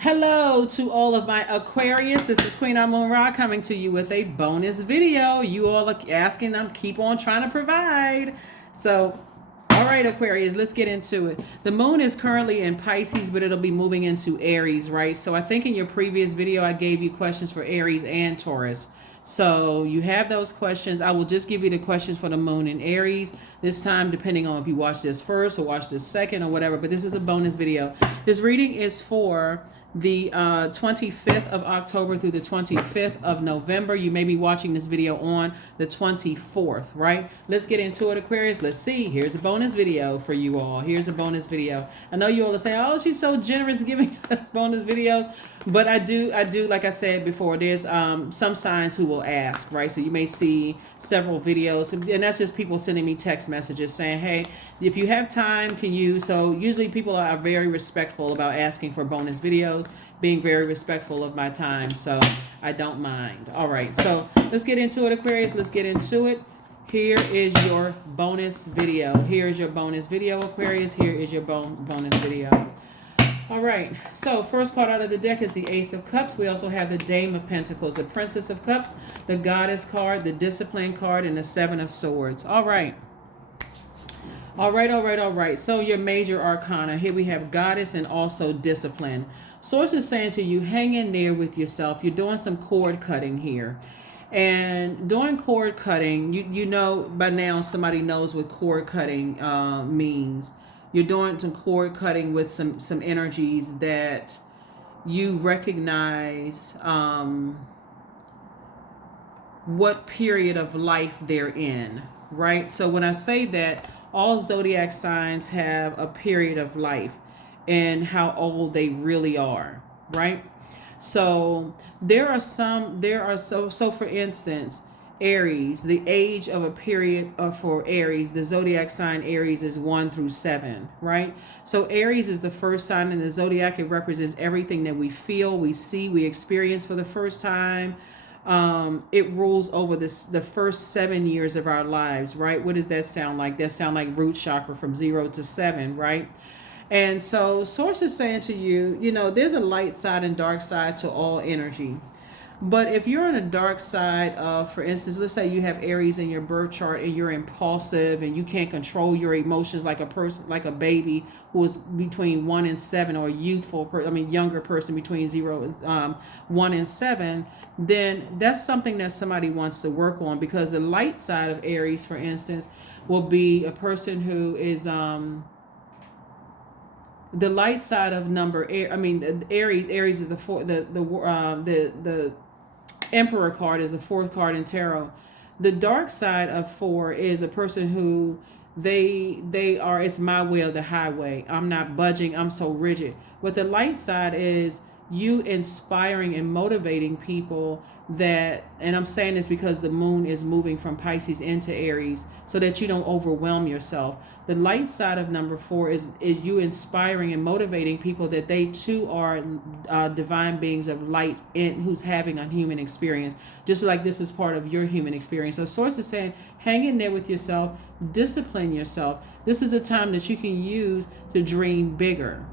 Hello to all of my Aquarius. This is Queen Amun Ra coming to you with a bonus video. You all are asking, I'm keep on trying to provide. So, all right, Aquarius, let's get into it. The moon is currently in Pisces, but it'll be moving into Aries, right? So I think in your previous video, I gave you questions for Aries and Taurus. So you have those questions. I will just give you the questions for the moon in Aries this time, depending on if you watch this first or watch this second or whatever. But this is a bonus video. This reading is for the 25th of October through the 25th of November. You may be watching this video on the 24th, right? Let's get into it, Aquarius. Let's see. Here's a bonus video for you all. Here's a bonus video. I know you all are saying, oh, she's so generous giving us bonus videos. But I do, like I said before, there's some signs who will ask, right? So you may see several videos, and that's just people sending me text messages saying, hey, if you have time, can you? So usually people are very respectful about asking for bonus videos, being very respectful of my time, so I don't mind. All right, so let's get into it, Aquarius. Let's get into it. Here is your bonus video. Here is your bonus video, Aquarius. Here is your bonus video. All right, so first card out of the deck is the Ace of Cups. We also have the Dame of Pentacles, the Princess of Cups, the Goddess card, the Discipline card, and the Seven of Swords. All right. All right. So your major arcana. Here we have Goddess and also Discipline. Source is saying to you, hang in there with yourself. You're doing some cord cutting here. And doing cord cutting, you know by now somebody knows what cord cutting means. You're doing some cord cutting with some energies that you recognize what period of life they're in, right? So when I say that, all zodiac signs have a period of life and how old they really are, right? So so for instance, Aries, the age of a period for Aries, the zodiac sign Aries is 1 through 7, right? So Aries is the first sign in the zodiac. It represents everything that we feel, we see, we experience for the first time. It rules over the first 7 years of our lives, right? What does that sound like? That sound like root chakra from 0 to 7, right? And so source is saying to you, there's a light side and dark side to all energy. But if you're on a dark side of, for instance, let's say you have Aries in your birth chart and you're impulsive and you can't control your emotions like a person, like a baby who is between 1 and 7, or a younger person between 1 and 7, then that's something that somebody wants to work on, because the light side of Aries, for instance, will be a person who is, the light side of Aries is the Emperor card is the 4th card in tarot. The dark side of 4 is a person who they are, it's my way or the highway. I'm not budging. I'm so rigid. What the light side is, you inspiring and motivating people that, and I'm saying this because the moon is moving from Pisces into Aries, so that you don't overwhelm yourself. The light side of number 4 is you inspiring and motivating people that they too are divine beings of light who's having a human experience, just like this is part of your human experience. So source is saying, hang in there with yourself, discipline yourself. This is a time that you can use to dream bigger.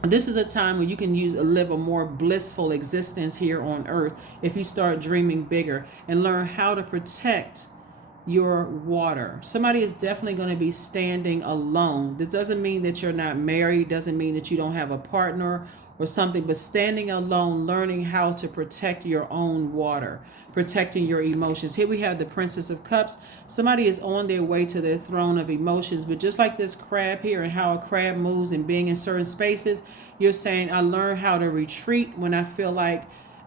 This is a time when you can live a more blissful existence here on earth if you start dreaming bigger and learn how to protect your water. Somebody is definitely going to be standing alone. This doesn't mean that you're not married, doesn't mean that you don't have a partner or something, but standing alone, learning how to protect your own water, protecting your emotions. Here we have the Princess of Cups. Somebody is on their way to their throne of emotions, but just like this crab here and how a crab moves and being in certain spaces, you're saying, I learn how to retreat when I feel like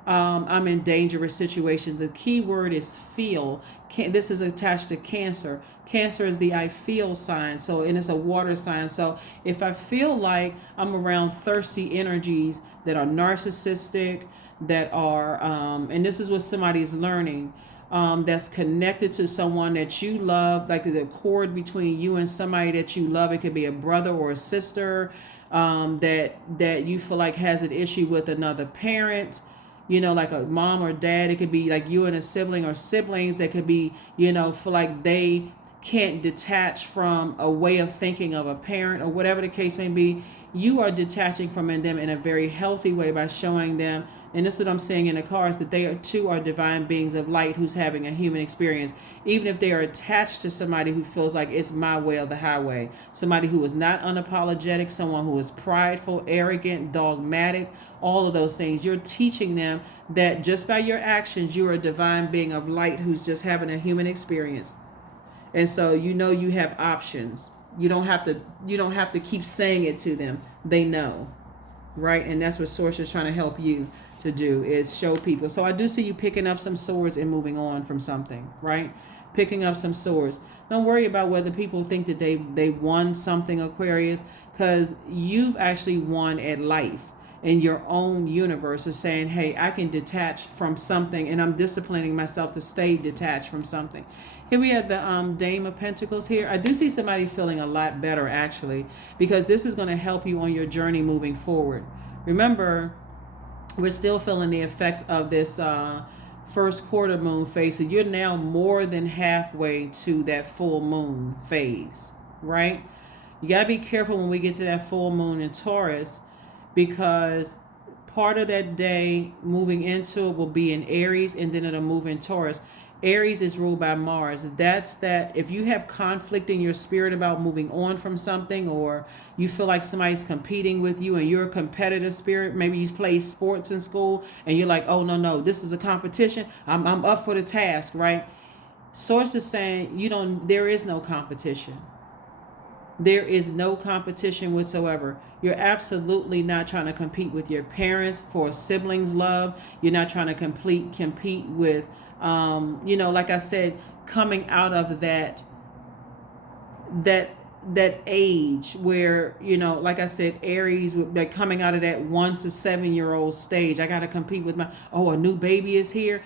I'm in dangerous situations. The key word is feel. This is attached to Cancer. Cancer is the I feel sign, and it's a water sign. So if I feel like I'm around thirsty energies that are narcissistic, that are, and this is what somebody is learning, that's connected to someone that you love, like the cord between you and somebody that you love. It could be a brother or a sister that you feel like has an issue with another parent. Like a mom or dad. It could be like you and a sibling or siblings that could be, feel like they can't detach from a way of thinking of a parent or whatever the case may be. you are detaching from them in a very healthy way by showing them, and this is what I'm saying in the cards, that they are too are divine beings of light who's having a human experience. Even if they are attached to somebody who feels like it's my way or the highway, somebody who is not unapologetic, someone who is prideful, arrogant, dogmatic, all of those things, you're teaching them that just by your actions, you're a divine being of light who's just having a human experience. And so you have options. You don't have to keep saying it to them. They know. Right? And that's what Source is trying to help you to do, is show people. So I do see you picking up some swords and moving on from something, right? Picking up some swords. Don't worry about whether people think that they won something, Aquarius, because you've actually won at life in your own universe, is saying, hey, I can detach from something, and I'm disciplining myself to stay detached from something. Here we have the Dame of Pentacles here. I do see somebody feeling a lot better, actually, because this is going to help you on your journey moving forward. Remember, we're still feeling the effects of this first quarter moon phase. So you're now more than halfway to that full moon phase, right? You got to be careful when we get to that full moon in Taurus, because part of that day moving into it will be in Aries, and then it'll move in Taurus. Aries is ruled by Mars. That's that if you have conflict in your spirit about moving on from something, or you feel like somebody's competing with you and you're a competitive spirit, maybe you play sports in school and you're like, oh, no, this is a competition. I'm up for the task, right? Source is saying there is no competition. There is no competition whatsoever. You're absolutely not trying to compete with your parents for siblings' love. You're not trying to compete with like I said, coming out of that age where, like I said, Aries, like coming out of that 1 to 7 year old stage. I got to compete with a new baby is here.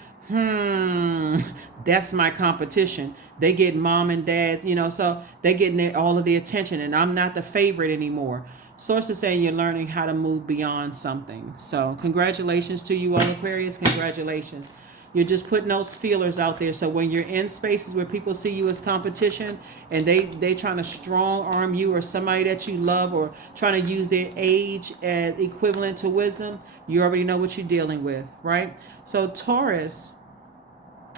That's my competition. They get mom and dads, so they getting all of the attention, and I'm not the favorite anymore. Source is saying you're learning how to move beyond something. So congratulations to you all, Aquarius. Congratulations. You're just putting those feelers out there. So when you're in spaces where people see you as competition, and they trying to strong arm you or somebody that you love, or trying to use their age as equivalent to wisdom, you already know what you're dealing with, right? So Taurus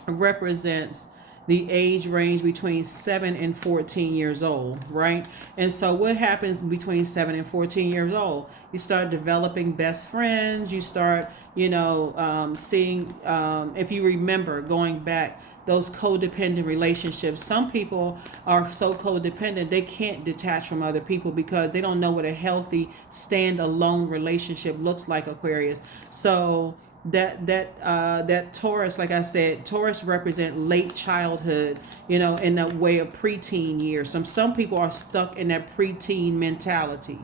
represents the age range between 7 and 14 years old, right? And so what happens between 7 and 14 years old? You start developing best friends. You start, seeing, if you remember going back, those codependent relationships. Some people are so codependent, they can't detach from other people because they don't know what a healthy standalone relationship looks like, Aquarius. So that Taurus, like I said, Taurus represent late childhood, in the way of preteen years. Some people are stuck in that preteen mentality.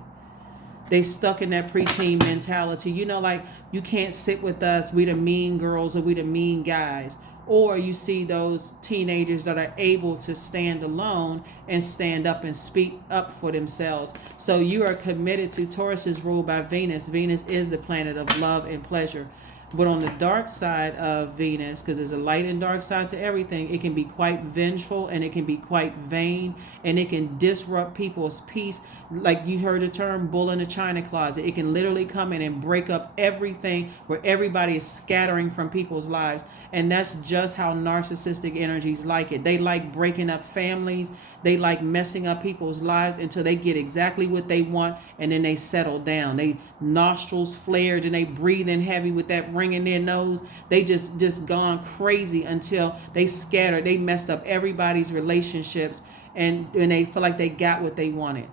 They stuck in that preteen mentality, like, you can't sit with us, we the mean girls or we the mean guys. Or you see those teenagers that are able to stand alone and stand up and speak up for themselves. So you are committed to, Taurus is ruled by Venus. Venus is the planet of love and pleasure. But on the dark side of Venus, because there's a light and dark side to everything, it can be quite vengeful, and it can be quite vain, and it can disrupt people's peace. Like you heard the term bull in the china closet. It can literally come in and break up everything where everybody is scattering from people's lives. And that's just how narcissistic energies like it. They like breaking up families. They like messing up people's lives until they get exactly what they want, and then they settle down. They nostrils flared and they breathe in heavy with that ring in their nose. They just gone crazy until they scattered. They messed up everybody's relationships, and they feel like they got what they wanted.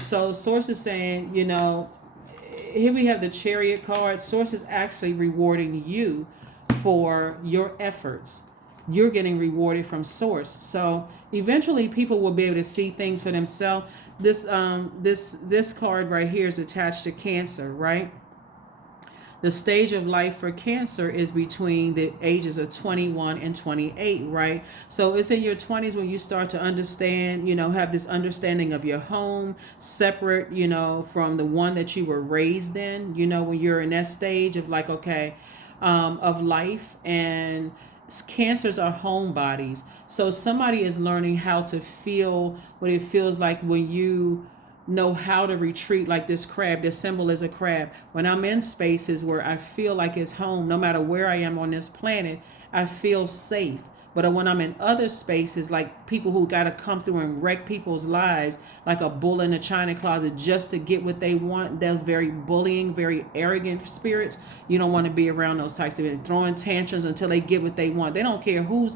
So Source is saying, here we have the Chariot card. Source is actually rewarding you for your efforts. You're getting rewarded from Source. So eventually people will be able to see things for themselves. This card right here is attached to Cancer, right? The stage of life for Cancer is between the ages of 21 and 28, right? So it's in your 20s when you start to understand, have this understanding of your home, separate, from the one that you were raised in, when you're in that stage of like, okay, of life. And Cancers are home bodies. So somebody is learning how to feel what it feels like when you know how to retreat, like this crab. This symbol is a crab. When I'm in spaces where I feel like it's home, no matter where I am on this planet, I feel safe. But when I'm in other spaces, like people who got to come through and wreck people's lives, like a bull in a china closet just to get what they want, those very bullying, very arrogant spirits, you don't want to be around those types of people. Throwing tantrums until they get what they want. They don't care who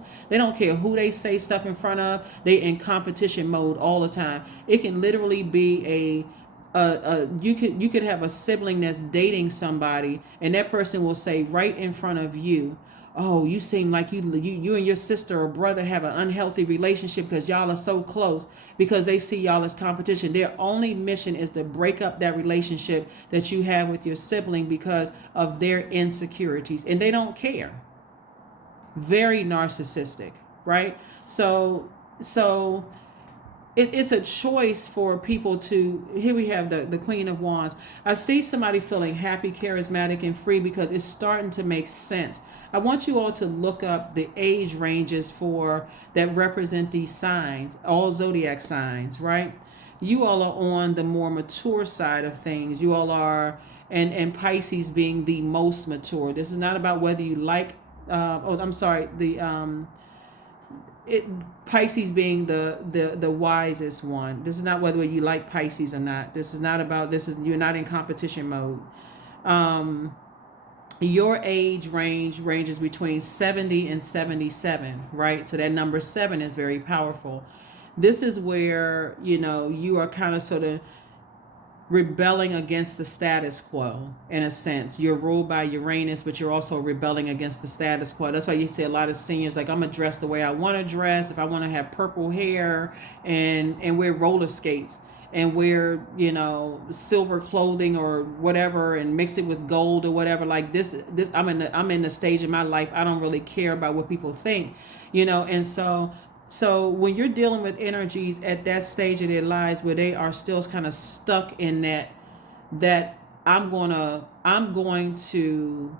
they say stuff in front of. They in competition mode all the time. It can literally be you could have a sibling that's dating somebody, and that person will say right in front of you, oh, you seem like you and your sister or brother have an unhealthy relationship because y'all are so close, because they see y'all as competition. Their only mission is to break up that relationship that you have with your sibling because of their insecurities, and they don't care. Very narcissistic, right? So it's a choice for people to. Here we have the Queen of Wands. I see somebody feeling happy, charismatic, and free because it's starting to make sense. I want you all to look up the age ranges for that represent these signs, all zodiac signs, right? You all are on the more mature side of things. You all are, and Pisces being the most mature. This is not about whether you like. Pisces being the wisest one. This is not whether you like Pisces or not. This is not about. You're not in competition mode. Your age ranges between 70 and 77, right? So that number 7 is very powerful. This is where, you are kind of sort of rebelling against the status quo in a sense. You're ruled by Uranus, but you're also rebelling against the status quo. That's why you see a lot of seniors like, I'm gonna dress the way I want to dress. If I want to have purple hair and wear roller skates and wear, silver clothing or whatever and mix it with gold or whatever, like this I'm in the stage in my life I don't really care about what people think, and so when you're dealing with energies at that stage of their lives where they are still kind of stuck in that I'm going to,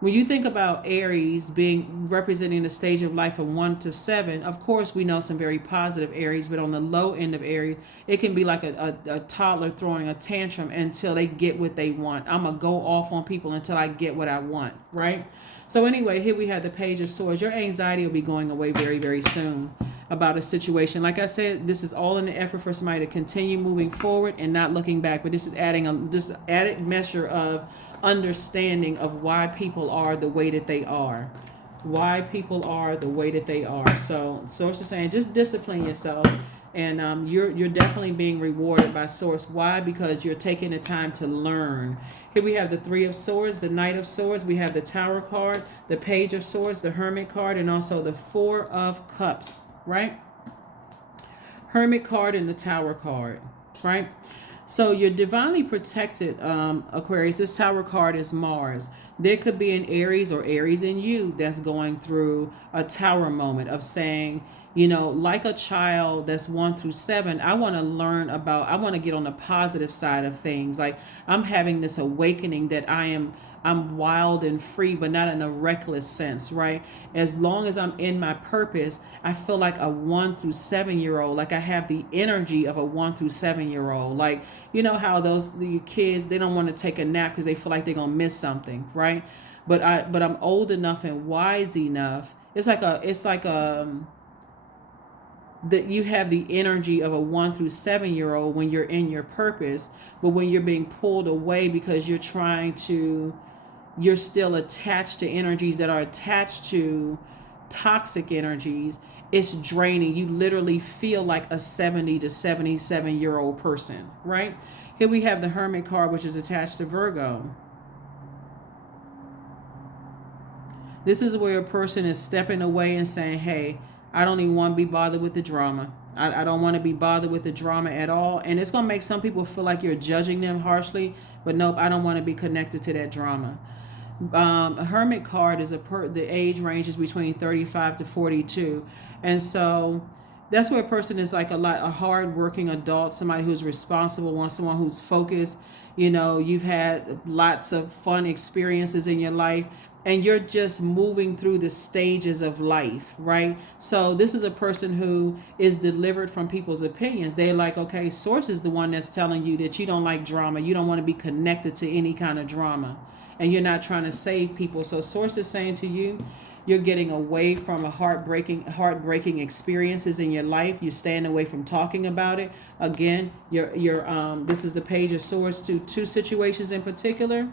when you think about Aries being representing the stage of life from 1 to 7, of course we know some very positive Aries, but on the low end of Aries, it can be like a toddler throwing a tantrum until they get what they want. I'm going to go off on people until I get what I want, right? So anyway, here we have the Page of Swords. Your anxiety will be going away very, very soon about a situation. Like I said, this is all in the effort for somebody to continue moving forward and not looking back. But this is adding this added measure of understanding of why people are the way that they are. Why people are the way that they are. So Source is saying just discipline yourself. And you're definitely being rewarded by Source. Why? Because you're taking the time to learn. Here we have the Three of Swords, the Knight of Swords. We have the Tower card, the Page of Swords, the Hermit card, and also the Four of Cups, right? Hermit card and the Tower card, right? So you're divinely protected, Aquarius. This Tower card is Mars. There could be an Aries or Aries in you that's going through a Tower moment of saying, like a child that's 1 through 7, I want to get on the positive side of things. Like I'm having this awakening that I'm wild and free, but not in a reckless sense, right? As long as I'm in my purpose, I feel like a 1 through 7-year-old, like I have the energy of a 1 through 7-year-old. Like, how the kids, they don't want to take a nap because they feel like they're going to miss something, right? But I'm old enough and wise enough. That you have the energy of a 1 through 7-year-old when you're in your purpose, but when you're being pulled away because you're still attached to energies that are attached to toxic energies, it's draining. You literally feel like a 70 to 77-year-old person, right? Here we have the Hermit card, which is attached to Virgo. This is where a person is stepping away and saying, hey, I don't even want to be bothered with the drama. I don't want to be bothered with the drama at all. And it's going to make some people feel like you're judging them harshly. But nope, I don't want to be connected to that drama. A Hermit card is the age range is between 35 to 42. And so that's where a person is like a hard-working adult, somebody who's responsible, someone who's focused. You've had lots of fun experiences in your life. and you're just moving through the stages of life, right? So this is a person who is delivered from people's opinions. They're like, okay, source is the one that's telling you that you don't like drama. You don't want to be connected to any kind of drama, and you're not trying to save people. So source is saying to you, you're getting away from a heartbreaking experiences in your life. You're staying away from talking about it. Again, this is the page of swords to two situations in particular.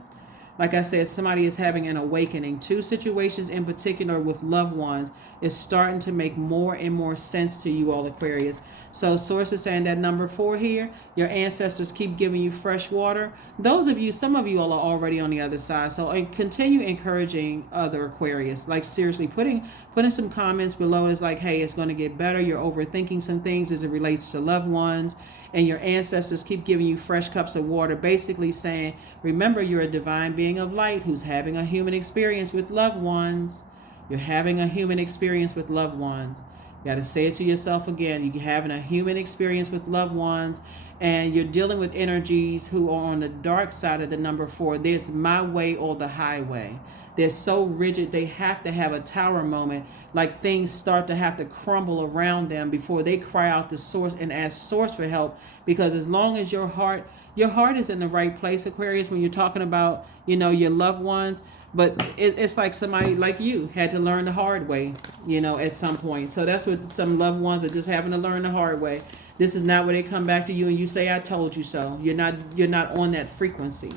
Like I said, somebody is having an awakening. Two situations in particular with loved ones is starting to make more and more sense to you all, Aquarius. So source is saying that number 4 here, your ancestors keep giving you fresh water. Those of you, some of you all are already on the other side. So continue encouraging other Aquarius. Like seriously, putting some comments below is like, hey, it's going to get better. You're overthinking some things as it relates to loved ones. And your ancestors keep giving you fresh cups of water, basically saying, remember, you're a divine being of light who's having a human experience with loved ones. You're having a human experience with loved ones. You got to say it to yourself again. You're having a human experience with loved ones, and you're dealing with energies who are on the dark side of the number 4. There's my way or the highway. They're so rigid, they have to have a tower moment, like things start to have to crumble around them before they cry out to source and ask source for help. Because as long as your heart is in the right place, Aquarius, when you're talking about, your loved ones, but it's like somebody like you had to learn the hard way, at some point. So that's what some loved ones are just having to learn the hard way. This is not where they come back to you and you say, I told you so. You're not on that frequency.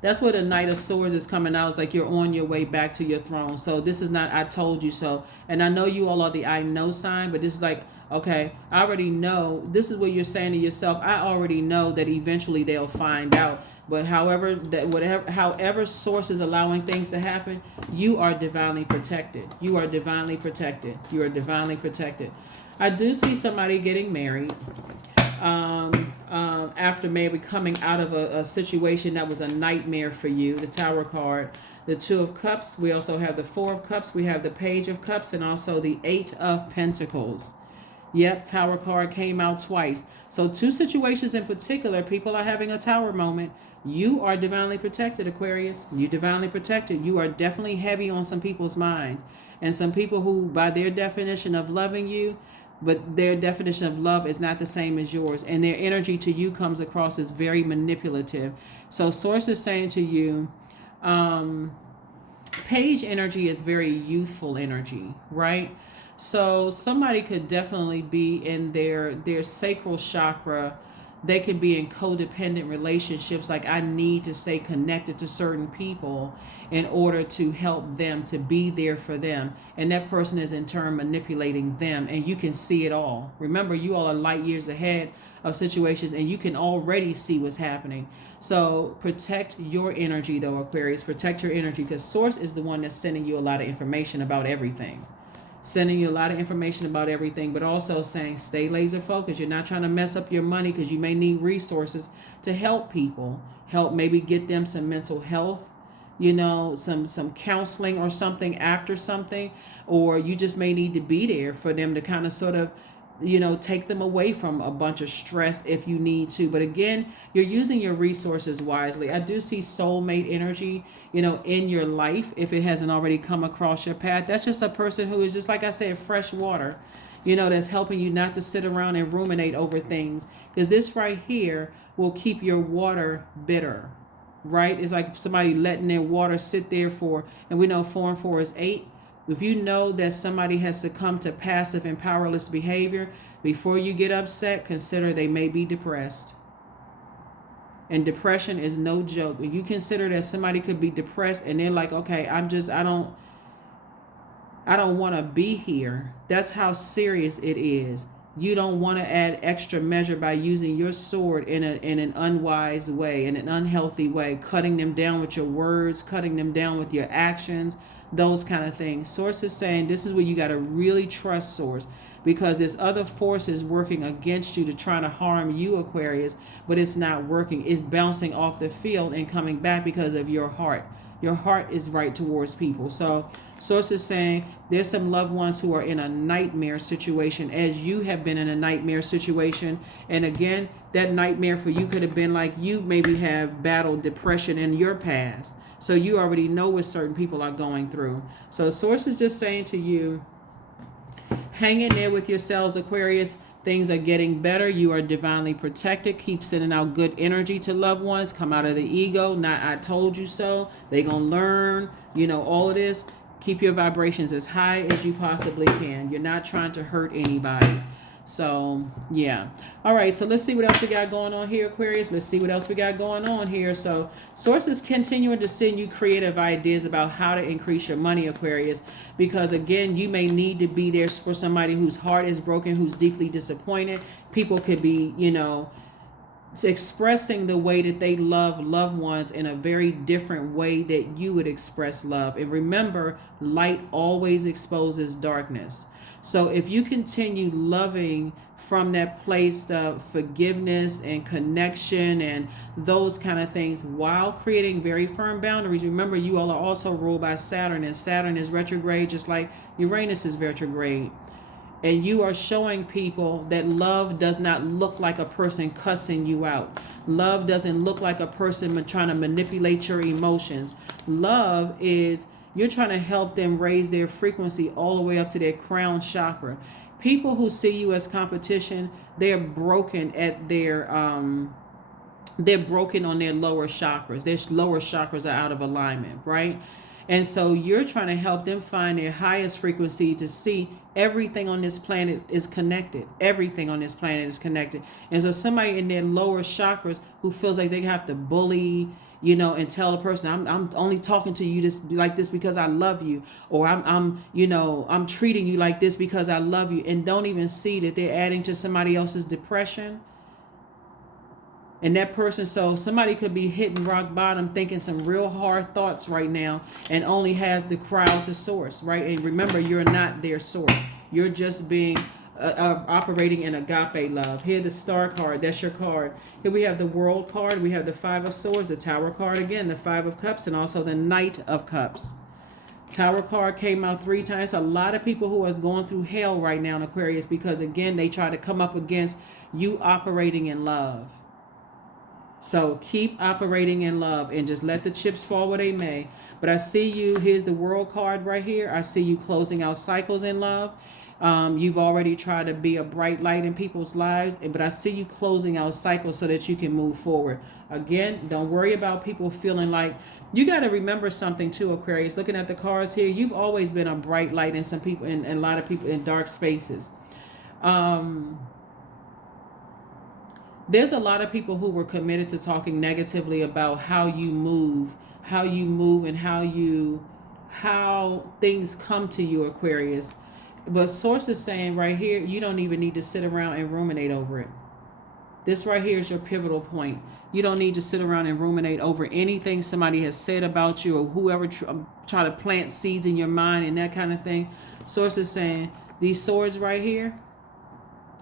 That's where the Knight of Swords is coming out. It's like you're on your way back to your throne. So this is not, I told you so. And I know you all are the I know sign, but this is like, okay, I already know. This is what you're saying to yourself. I already know that eventually they'll find out. But however source is allowing things to happen, you are divinely protected. You are divinely protected. You are divinely protected. I do see somebody getting married. After maybe coming out of a situation that was a nightmare for you, the Tower card, the 2 of Cups, we also have the 4 of Cups, we have the Page of Cups, and also the 8 of Pentacles. Yep, Tower card came out twice. So 2 situations in particular, people are having a Tower moment. You are divinely protected, Aquarius. You're divinely protected. You are definitely heavy on some people's minds. And some people who, by their definition of loving you, but their definition of love is not the same as yours. And their energy to you comes across as very manipulative. So source is saying to you, Page energy is very youthful energy, right? So somebody could definitely be in their sacral chakra. They could be in codependent relationships, like I need to stay connected to certain people in order to help them, to be there for them. And that person is in turn manipulating them, and you can see it all. Remember, you all are light years ahead of situations, and you can already see what's happening. So protect your energy, though, Aquarius. Protect your energy, because Source is the one that's sending you a lot of information about everything. Sending you a lot of information about everything, but also saying stay laser focused. You're not trying to mess up your money, because you may need resources to help people. Help maybe get them some mental health, some counseling or something after something, or you just may need to be there for them to kind of sort of, take them away from a bunch of stress if you need to. But again, you're using your resources wisely. I do see soulmate energy, in your life, if it hasn't already come across your path. That's just a person who is just, like I said, fresh water, that's helping you not to sit around and ruminate over things. Because this right here will keep your water bitter, right? It's like somebody letting their water sit there and we know 4 and 4 is 8. If you know that somebody has succumbed to passive and powerless behavior, before you get upset, consider they may be depressed. And depression is no joke. And you consider that somebody could be depressed and they're like, okay, I don't want to be here. That's how serious it is. You don't want to add extra measure by using your sword in an unwise way, in an unhealthy way, cutting them down with your words, cutting them down with your actions, those kind of things. Source is saying this is where you got to really trust Source, because there's other forces working against you to try to harm you, Aquarius, but it's not working. It's bouncing off the field and coming back because of your heart. Your heart is right towards people. So source is saying there's some loved ones who are in a nightmare situation, as you have been in a nightmare situation. And again, that nightmare for you could have been like you maybe have battled depression in your past. So you already know what certain people are going through. So source is just saying to you, hang in there with yourselves, Aquarius. Things are getting better. You are divinely protected. Keep sending out good energy to loved ones. Come out of the ego. Not I told you so. They gonna learn, all of this. Keep your vibrations as high as you possibly can. You're not trying to hurt anybody. So, yeah. All right, so let's see what else we got going on here, Aquarius. Let's see what else we got going on here. So, sources continuing to send you creative ideas about how to increase your money, Aquarius. Because, again, you may need to be there for somebody whose heart is broken, who's deeply disappointed. People could be, expressing the way that they love loved ones in a very different way that you would express love. And remember, light always exposes darkness. So if you continue loving from that place of forgiveness and connection and those kind of things while creating very firm boundaries, remember you all are also ruled by Saturn, and Saturn is retrograde just like Uranus is retrograde. And you are showing people that love does not look like a person cussing you out. Love doesn't look like a person trying to manipulate your emotions. Love is you're trying to help them raise their frequency all the way up to their crown chakra. People who see you as competition, they're broken at they're broken on their lower chakras. Their lower chakras are out of alignment, right? And so you're trying to help them find their highest frequency to see everything on this planet is connected. Everything on this planet is connected. And so somebody in their lower chakras who feels like they have to bully, and tell a person, I'm only talking to you like this because I love you, or I'm treating you like this because I love you, and don't even see that they're adding to somebody else's depression. And that person, so somebody could be hitting rock bottom, thinking some real hard thoughts right now, and only has the crowd to source, right? And remember, you're not their source. You're just being operating in agape love. Here, the star card, that's your card. Here we have the world card. We have the 5 of swords, the tower card again, the 5 of cups, and also the knight of cups. Tower card came out 3 times. A lot of people who are going through hell right now in Aquarius because, again, they try to come up against you operating in love. So keep operating in love and just let the chips fall where they may. But I see you, here's the world card right here. I see you closing out cycles in love. You've already tried to be a bright light in people's lives, but I see you closing out cycles so that you can move forward. Again, don't worry about people feeling like, you got to remember something too, Aquarius. Looking at the cards here, you've always been a bright light in some people, in a lot of people in dark spaces. There's a lot of people who were committed to talking negatively about how you move and how things come to you, Aquarius. But source is saying right here, you don't even need to sit around and ruminate over it. This right here is your pivotal point. You don't need to sit around and ruminate over anything somebody has said about you, or whoever try to plant seeds in your mind and that kind of thing. Source is saying these swords right here,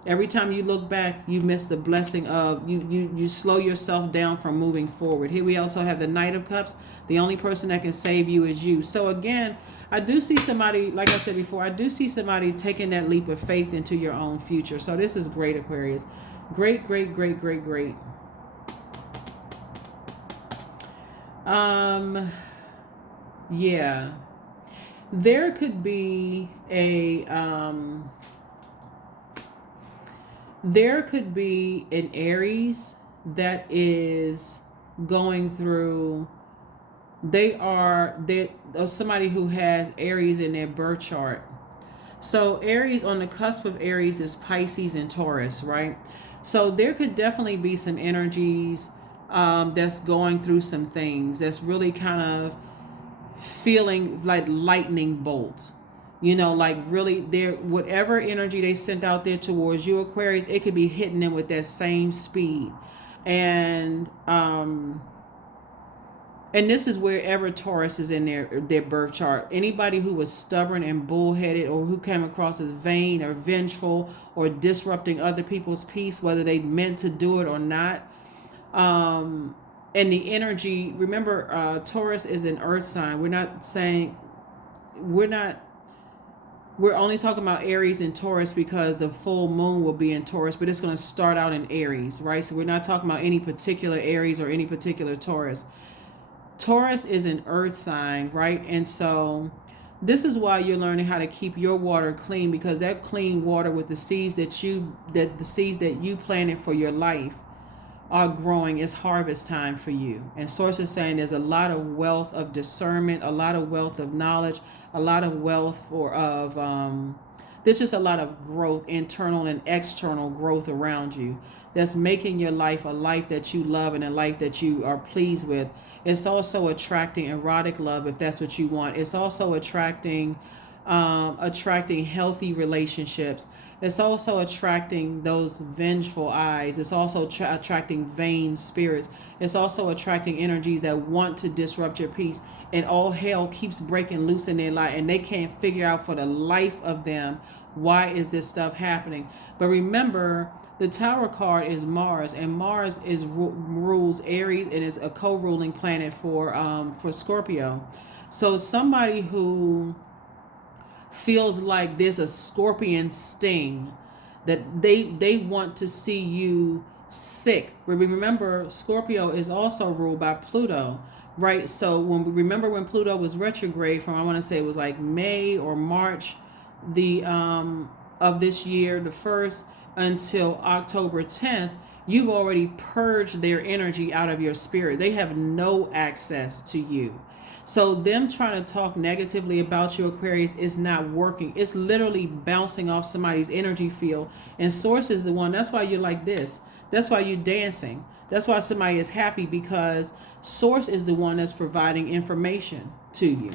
every time you look back, you miss the blessing of, you slow yourself down from moving forward. Here we also have the Knight of Cups. The only person that can save you is you. So again, I do see somebody, like I said before, I do see somebody taking that leap of faith into your own future. So this is great, Aquarius. Great, great, great, great, great. Yeah. There could be an Aries that is going through, or somebody who has Aries in their birth chart. So Aries, on the cusp of Aries is Pisces and Taurus, right? So there could definitely be some energies that's going through some things that's really kind of feeling like lightning bolts. Like really, whatever energy they sent out there towards you, Aquarius, it could be hitting them with that same speed. And this is wherever Taurus is in their birth chart. Anybody who was stubborn and bullheaded, or who came across as vain or vengeful or disrupting other people's peace, whether they meant to do it or not, And the energy, remember, Taurus is an earth sign. We're not saying, we're not, we're only talking about Aries and Taurus because the full moon will be in Taurus, but it's going to start out in Aries, right? So we're not talking about any particular Aries or any particular Taurus. Taurus is an earth sign, right? And so this is why you're learning how to keep your water clean, because that clean water with the seeds the seeds that you planted for your life are growing. It's harvest time for you. And Source is saying there's a lot of wealth of discernment, a lot of wealth of knowledge, a lot of wealth there's just a lot of growth, internal and external growth around you, that's making your life a life that you love and a life that you are pleased with. It's also attracting erotic love if that's what you want. It's also attracting healthy relationships. It's also attracting those vengeful eyes. It's also attracting vain spirits. It's also attracting energies that want to disrupt your peace. And all hell keeps breaking loose in their life, and they can't figure out for the life of them, why is this stuff happening? But remember, the Tower card is Mars, and Mars rules Aries, and is a co-ruling planet for Scorpio. So somebody who feels like there's a scorpion sting, that they want to see you sick. Remember, Scorpio is also ruled by Pluto, right? So when Pluto was retrograde from, I want to say it was like May or March of this year, the first, until October 10th, you've already purged their energy out of your spirit. They have no access to you. So them trying to talk negatively about you, Aquarius, is not working. It's literally bouncing off somebody's energy field. And Source is the one. That's why you're like this. That's why you're dancing. That's why somebody is happy, because Source is the one that's providing information to you.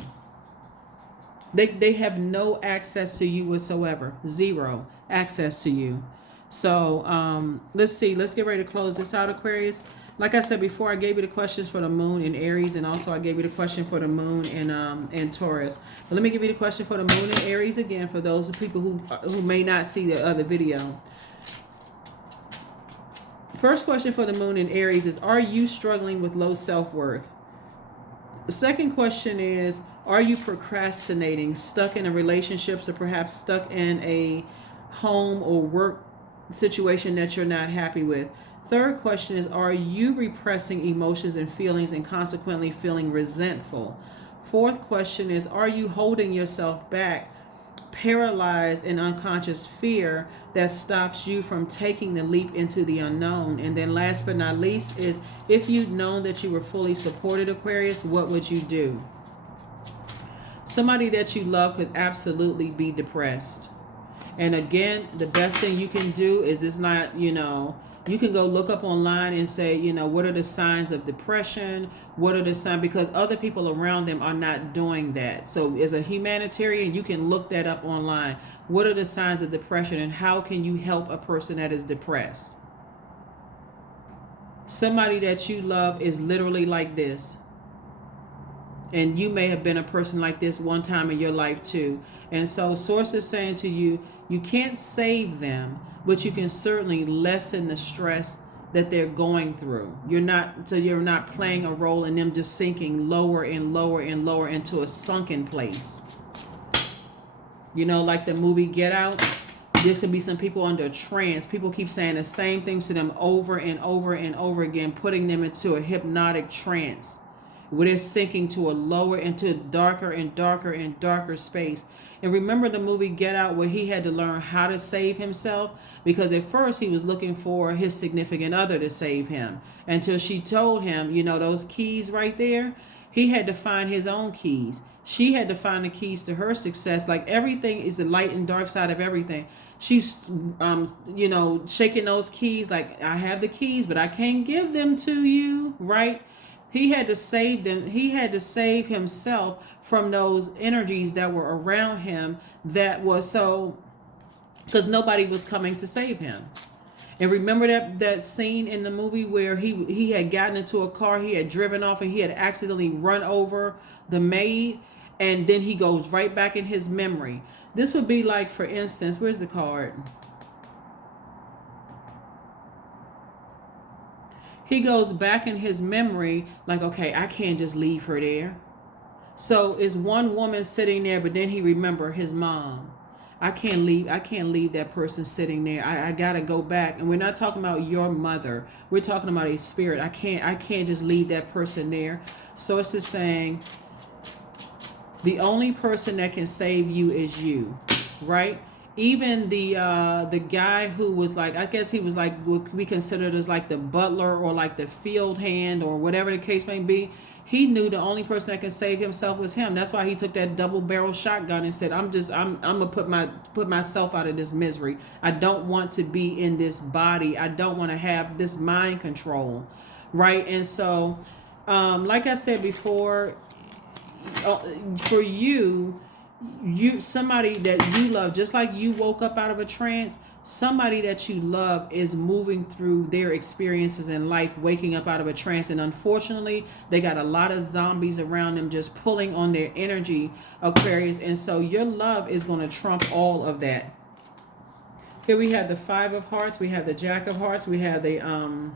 They have no access to you whatsoever. Zero access to you. So let's see. Let's get ready to close this out, Aquarius. Like I said before, I gave you the questions for the moon in Aries, and also I gave you the question for the moon in Taurus. But let me give you the question for the moon in Aries again, for those people who may not see the other video. First question for the moon in Aries is, are you struggling with low self-worth? The second question is, are you procrastinating, stuck in a relationship, or perhaps stuck in a home or work situation that you're not happy with? Third question is, are you repressing emotions and feelings and consequently feeling resentful? Fourth question is, are you holding yourself back, paralyzed in unconscious fear that stops you from taking the leap into the unknown? And then last but not least is, if you'd known that you were fully supported, Aquarius, what would you do? Somebody that you love could absolutely be depressed. And again, the best thing you can do is, it's not, you can go look up online and say, what are the signs of depression? What are the signs? Because other people around them are not doing that. So as a humanitarian, you can look that up online. What are the signs of depression, and how can you help a person that is depressed? Somebody that you love is literally like this. And you may have been a person like this one time in your life too. And so Source is saying to you, you can't save them, but you can certainly lessen the stress that they're going through. You're not playing a role in them just sinking lower and lower and lower into a sunken place. Like the movie Get Out. There could be some people under a trance. People keep saying the same things to them over and over and over again, putting them into a hypnotic trance, where they're sinking to a lower, into darker and darker and darker space. And remember the movie Get Out, where he had to learn how to save himself, because at first he was looking for his significant other to save him, until she told him, those keys right there, he had to find his own keys. She had to find the keys to her success. Like, everything is the light and dark side of everything. She's, shaking those keys like, I have the keys, but I can't give them to you, right? He had to save them. He had to save himself from those energies that were around him, that was so, because nobody was coming to save him. And remember that scene in the movie where he had gotten into a car, he had driven off, and he had accidentally run over the maid, and then he goes right back in his memory. This would be like, for instance, where's the card? He goes back in his memory like, okay, I can't just leave her there. So it's one woman sitting there, but then he remember his mom. I can't leave that person sitting there. I gotta go back. And we're not talking about your mother. We're talking about a spirit. I can't just leave that person there. So it's just saying the only person that can save you is you, right? Even the guy who was like, I guess he was like what we considered as like the butler or like the field hand or whatever the case may be. He knew the only person that could save himself was him. That's why he took that double barrel shotgun and said, I'm gonna put myself out of this misery. I don't want to be in this body. I don't want to have this mind control, right? And so, like I said before, for you somebody that you love, just like you woke up out of a trance, somebody that you love is moving through their experiences in life, waking up out of a trance, and unfortunately they got a lot of zombies around them just pulling on their energy, Aquarius. And so your love is going to trump all of that. Here we have the Five of Hearts, we have the Jack of Hearts, we have the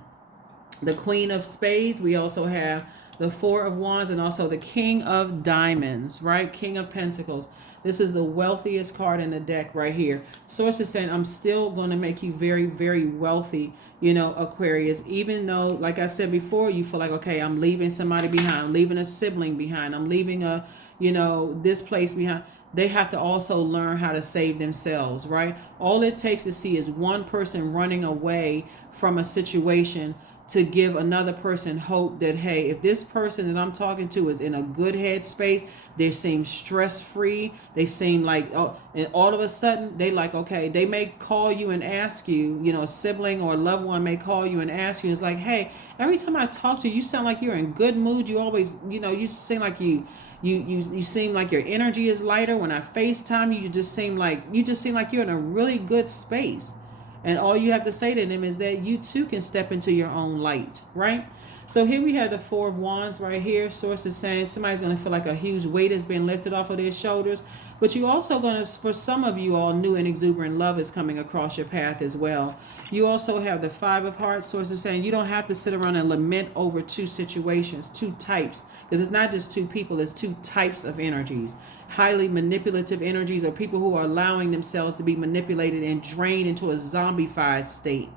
Queen of Spades, we also have the Four of Wands, and also the King of Diamonds, right? King of Pentacles. This is the wealthiest card in the deck right here. Source is saying, I'm still going to make you very, very wealthy, you know, Aquarius. Even though, like I said before, you feel like, okay, I'm leaving somebody behind. I'm leaving a sibling behind. I'm leaving a, you know, this place behind. They have to also learn how to save themselves, right? All it takes to see is one person running away from a situation to give another person hope that, hey, if this person that I'm talking to is in a good headspace, they seem stress-free, they seem like, oh, and all of a sudden they like, okay, they may call you and ask you, you know, a sibling or a loved one may call you and ask you, it's like, hey, every time I talk to you, you sound like you're in good mood. You always, you know, you seem like you seem like your energy is lighter. When I FaceTime you, you just seem like you're in a really good space. And all you have to say to them is that you too can step into your own light, right? So here we have the Four of Wands right here. Source is saying somebody's going to feel like a huge weight has been lifted off of their shoulders. But you also going to, for some of you all, new and exuberant love is coming across your path as well. You also have the Five of Hearts. Source is saying you don't have to sit around and lament over two situations, two types. Because it's not just two people, it's two types of energies. Highly manipulative energies, or people who are allowing themselves to be manipulated and drained into a zombified state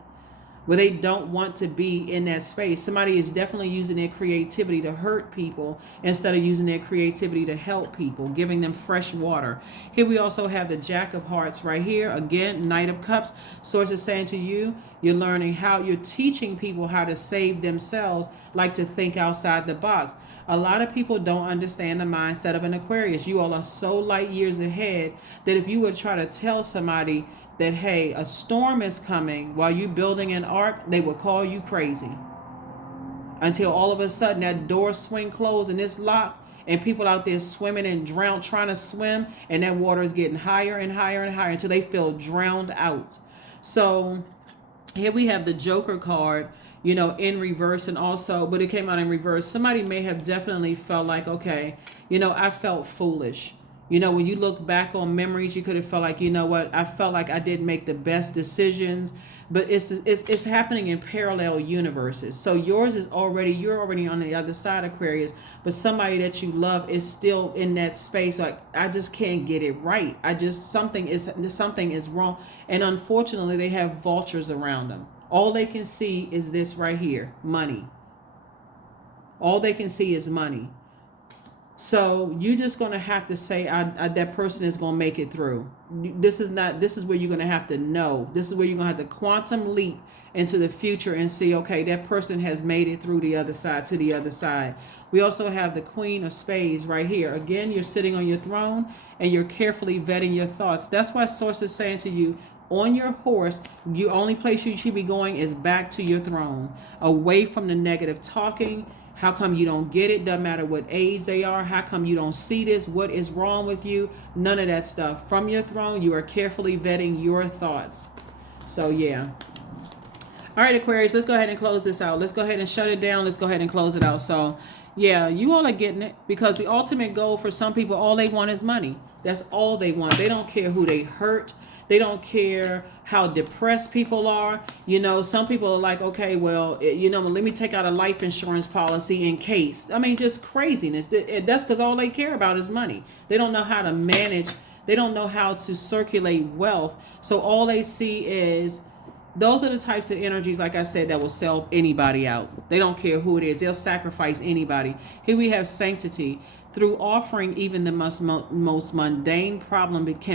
where they don't want to be in that space. Somebody is definitely using their creativity to hurt people instead of using their creativity to help people, giving them fresh water. Here we also have the Jack of Hearts right here. Again, Knight of Cups. Source is saying to you, you're learning how, you're teaching people how to save themselves, like to think outside the box. A lot of people don't understand the mindset of an Aquarius. You all are so light years ahead that if you would try to tell somebody that, hey, a storm is coming while you're building an ark, they will call you crazy. Until all of a sudden that door swing closed and it's locked and people out there swimming and drowned, trying to swim, and that water is getting higher and higher and higher until they feel drowned out. So here we have the Joker card, you know, in reverse, and also, but it came out in reverse. Somebody may have definitely felt like, okay, you know, I felt foolish. You know, when you look back on memories, you could have felt like, you know what, I felt like I didn't make the best decisions. But it's happening in parallel universes. So yours is already, you're already on the other side, Aquarius, but somebody that you love is still in that space. Like, I just can't get it right. Something is wrong. And unfortunately, they have vultures around them. All they can see is this right here, money. All they can see is money. So you're just going to have to say, that person is going to make it through. This is where you're going to have to know. This is where you're going to have to quantum leap into the future and see, okay, that person has made it through the other side, to the other side. We also have the Queen of Spades right here. Again, you're sitting on your throne and you're carefully vetting your thoughts. That's why Source is saying to you, on your horse, the only place you should be going is back to your throne, away from the negative talking. How come you don't get it? Doesn't matter what age they are. How come you don't see this? What is wrong with you? None of that stuff. From your throne, you are carefully vetting your thoughts. So, yeah. All right, Aquarius, let's go ahead and close this out. Let's go ahead and shut it down. Let's go ahead and close it out. So, yeah, you all are getting it, because the ultimate goal for some people, all they want is money. That's all they want. They don't care who they hurt. They don't care how depressed people are. You know, some people are like, okay, well, let me take out a life insurance policy in case. I mean, just craziness. That's because all they care about is money. They don't know how to manage. They don't know how to circulate wealth. So all they see is, those are the types of energies, like I said, that will sell anybody out. They don't care who it is. They'll sacrifice anybody. Here we have sanctity. Through offering even the most mundane problem, it can